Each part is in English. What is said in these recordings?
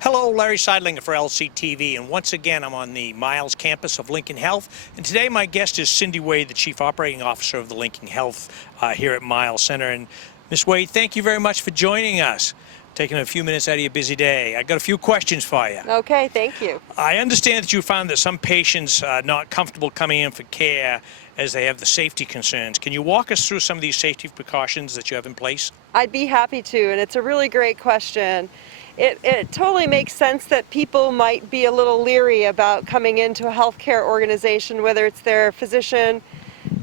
Hello, Larry Seidlinger for LCTV, and once again I'm on the Miles campus of Lincoln Health, and today my guest is Cindy Wade, the Chief Operating Officer of the Lincoln Health here at Miles Center. And Ms. Wade, thank you very much for joining us, taking a few minutes out of your busy day. I've got a few questions for you. Okay, thank you. I understand that you found that some patients are not comfortable coming in for care as they have the safety concerns. Can you walk us through some of these safety precautions that you have in place? I'd be happy to, and it's a really great question. It totally makes sense that people might be a little leery about coming into a healthcare organization, whether it's their physician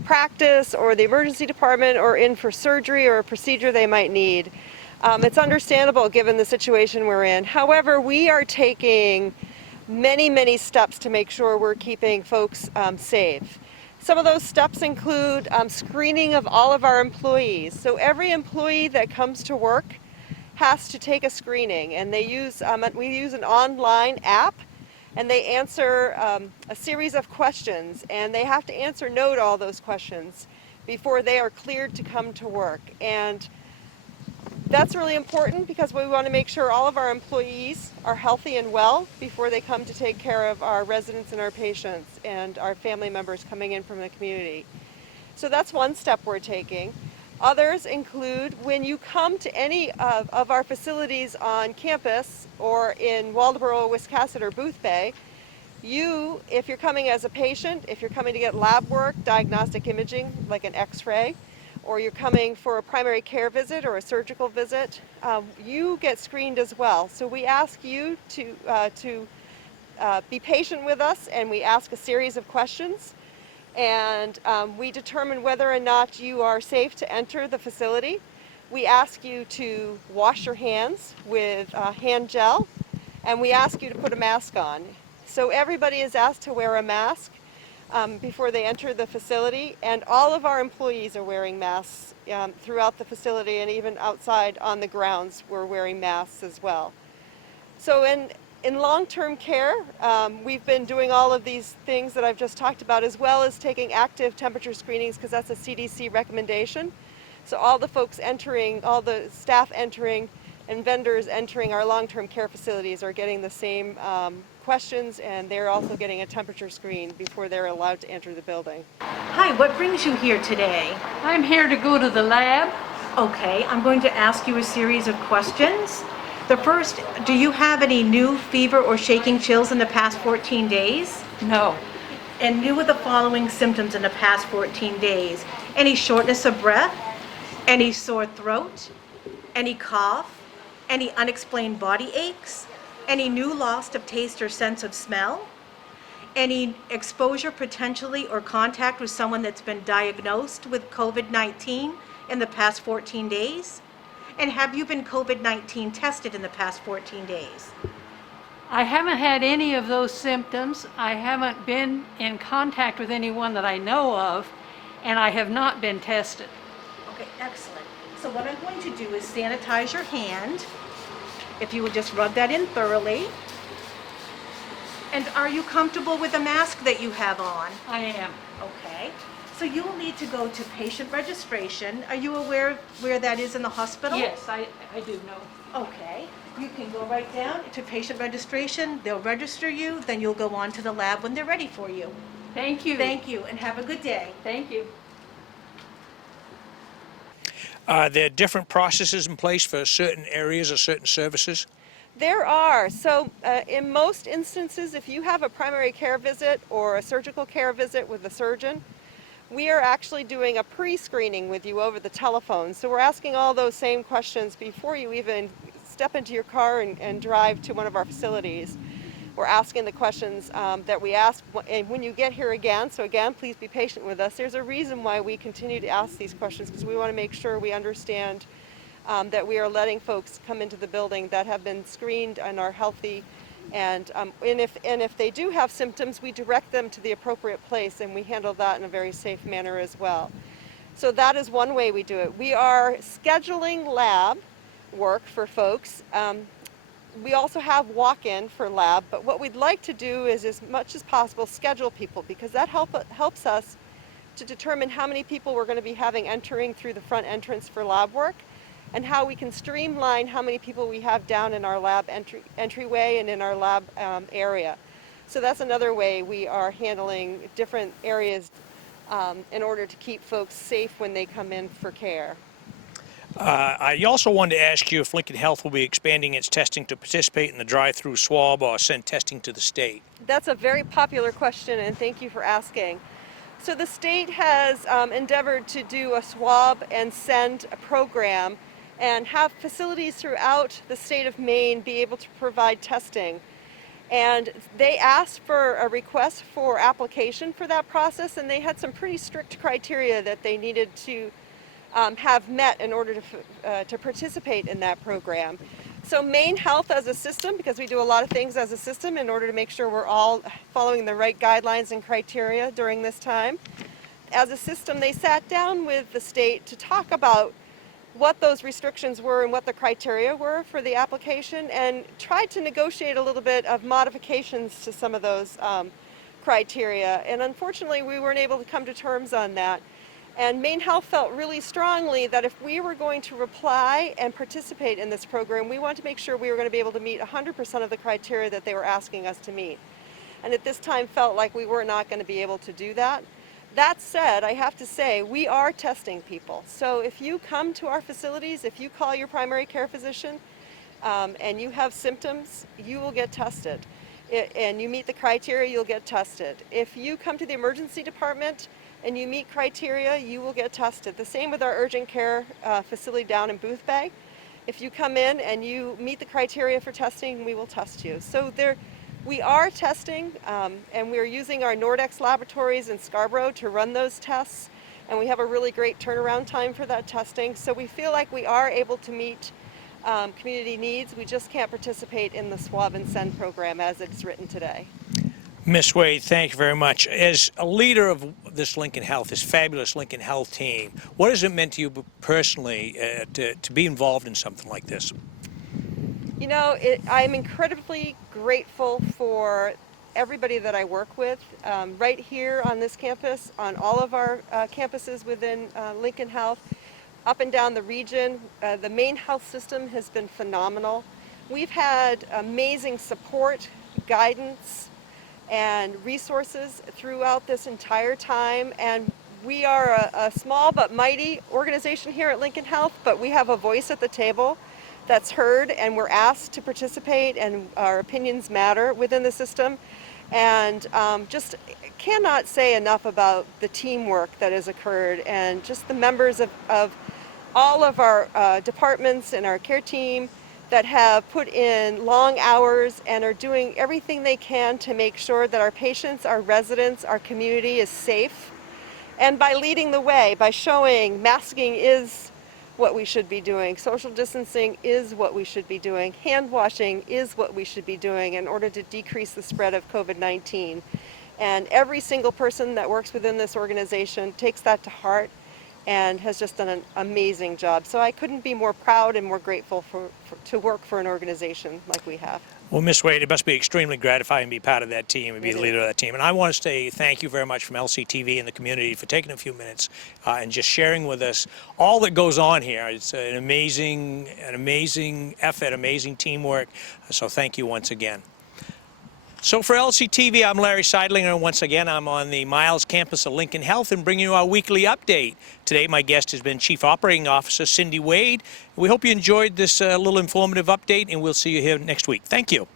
practice or the emergency department or in for surgery or a procedure they might need. It's understandable given the situation we're in. However, we are taking many steps to make sure we're keeping folks safe. Some of those steps include screening of all of our employees. So every employee that comes to work has to take a screening, and we use an online app, and they answer a series of questions, and they have to answer no to all those questions before they are cleared to come to work. And that's really important because we want to make sure all of our employees are healthy and well before they come to take care of our residents and our patients and our family members coming in from the community. So that's one step we're taking. Others include when you come to any of our facilities on campus or in Waldoboro, Wiscasset, or Booth Bay, if you're coming as a patient, if you're coming to get lab work, diagnostic imaging like an x-ray, or you're coming for a primary care visit or a surgical visit, you get screened as well. So we ask you to be patient with us, and we ask a series of questions, and we determine whether or not you are safe to enter the facility. We ask you to wash your hands with hand gel, and we ask you to put a mask on. So everybody is asked to wear a mask before they enter the facility, and all of our employees are wearing masks throughout the facility, and even outside on the grounds we're wearing masks as well. So in long-term care, we've been doing all of these things that I've just talked about, as well as taking active temperature screenings, because that's a CDC recommendation. So all the folks entering, all the staff entering and vendors entering our long-term care facilities are getting the same questions, and they're also getting a temperature screen before they're allowed to enter the building. Hi, what brings you here today? I'm here to go to the lab. Okay, I'm going to ask you a series of questions. The first, do you have any new fever or shaking chills in the past 14 days? No. And new of the following symptoms in the past 14 days? Any shortness of breath? Any sore throat? Any cough? Any unexplained body aches? Any new loss of taste or sense of smell? Any exposure potentially or contact with someone that's been diagnosed with COVID-19 in the past 14 days? And have you been COVID-19 tested in the past 14 days? I haven't had any of those symptoms. I haven't been in contact with anyone that I know of, and I have not been tested. Okay, excellent. So what I'm going to do is sanitize your hand. If you would just rub that in thoroughly. And are you comfortable with the mask that you have on? I am. Okay. So you will need to go to patient registration. Are you aware where that is in the hospital? Yes, I do know. Okay. You can go right down to patient registration. They'll register you. Then you'll go on to the lab when they're ready for you. Thank you. Thank you, and have a good day. Thank you. Are there different processes in place for certain areas or certain services? There are. So in most instances, if you have a primary care visit or a surgical care visit with a surgeon, we are actually doing a pre-screening with you over the telephone. So we're asking all those same questions before you even step into your car and drive to one of our facilities. We're asking the questions that we ask when you get here again. So again, please be patient with us. There's a reason why we continue to ask these questions, because we want to make sure we understand that we are letting folks come into the building that have been screened and are healthy. And if they do have symptoms, we direct them to the appropriate place, and we handle that in a very safe manner as well. So that is one way we do it. We are scheduling lab work for folks. We also have walk-in for lab, but what we'd like to do is, as much as possible, schedule people, because that helps us to determine how many people we're going to be having entering through the front entrance for lab work, and how we can streamline how many people we have down in our lab entryway and in our lab area. So that's another way we are handling different areas in order to keep folks safe when they come in for care. I also wanted to ask you if Lincoln Health will be expanding its testing to participate in the drive-through swab or send testing to the state. That's a very popular question, and thank you for asking. So the state has endeavored to do a swab and send a program and have facilities throughout the state of Maine be able to provide testing. And they asked for a request for application for that process, and they had some pretty strict criteria that they needed to have met in order to participate in that program. So Maine Health as a system, because we do a lot of things as a system in order to make sure we're all following the right guidelines and criteria during this time. As a system, they sat down with the state to talk about what those restrictions were and what the criteria were for the application, and tried to negotiate a little bit of modifications to some of those criteria. And unfortunately, we weren't able to come to terms on that. And Maine Health felt really strongly that if we were going to apply and participate in this program, we wanted to make sure we were going to be able to meet 100% of the criteria that they were asking us to meet. And at this time felt like we were not going to be able to do that. That said, I have to say, we are testing people. So if you come to our facilities, if you call your primary care physician and you have symptoms, you will get tested. And you meet the criteria, you'll get tested. If you come to the emergency department and you meet criteria, you will get tested. The same with our urgent care facility down in Booth Bay. If you come in and you meet the criteria for testing, we will test you. So we are testing, and we're using our Nordex laboratories in Scarborough to run those tests, and we have a really great turnaround time for that testing. So we feel like we are able to meet community needs. We just can't participate in the swab and send program as it's written today. Ms. Wade, thank you very much. As a leader of this Lincoln Health, this fabulous Lincoln Health team, what has it meant to you personally to be involved in something like this? You know, I'm incredibly grateful for everybody that I work with right here on this campus, on all of our campuses within Lincoln Health, up and down the region. The Maine Health system has been phenomenal. We've had amazing support, guidance, and resources throughout this entire time, and we are a small but mighty organization here at Lincoln Health, but we have a voice at the table that's heard, and we're asked to participate, and our opinions matter within the system. And just cannot say enough about the teamwork that has occurred, and just the members of all of our departments and our care team that have put in long hours and are doing everything they can to make sure that our patients, our residents, our community is safe. And by leading the way, by showing masking is what we should be doing, social distancing is what we should be doing, hand washing is what we should be doing in order to decrease the spread of COVID-19. And every single person that works within this organization takes that to heart and has just done an amazing job. So I couldn't be more proud and more grateful to work for an organization like we have. Well, Ms. Wade, it must be extremely gratifying to be part of that team and be It the leader is. of that team. And I want to say thank you very much from LCTV and the community for taking a few minutes and just sharing with us all that goes on here. It's an amazing effort, amazing teamwork. So thank you once again. So for LCTV, I'm Larry Seidlinger, and once again, I'm on the Miles campus of Lincoln Health and bringing you our weekly update. Today, my guest has been Chief Operating Officer Cindy Wade. We hope you enjoyed this little informative update, and we'll see you here next week. Thank you.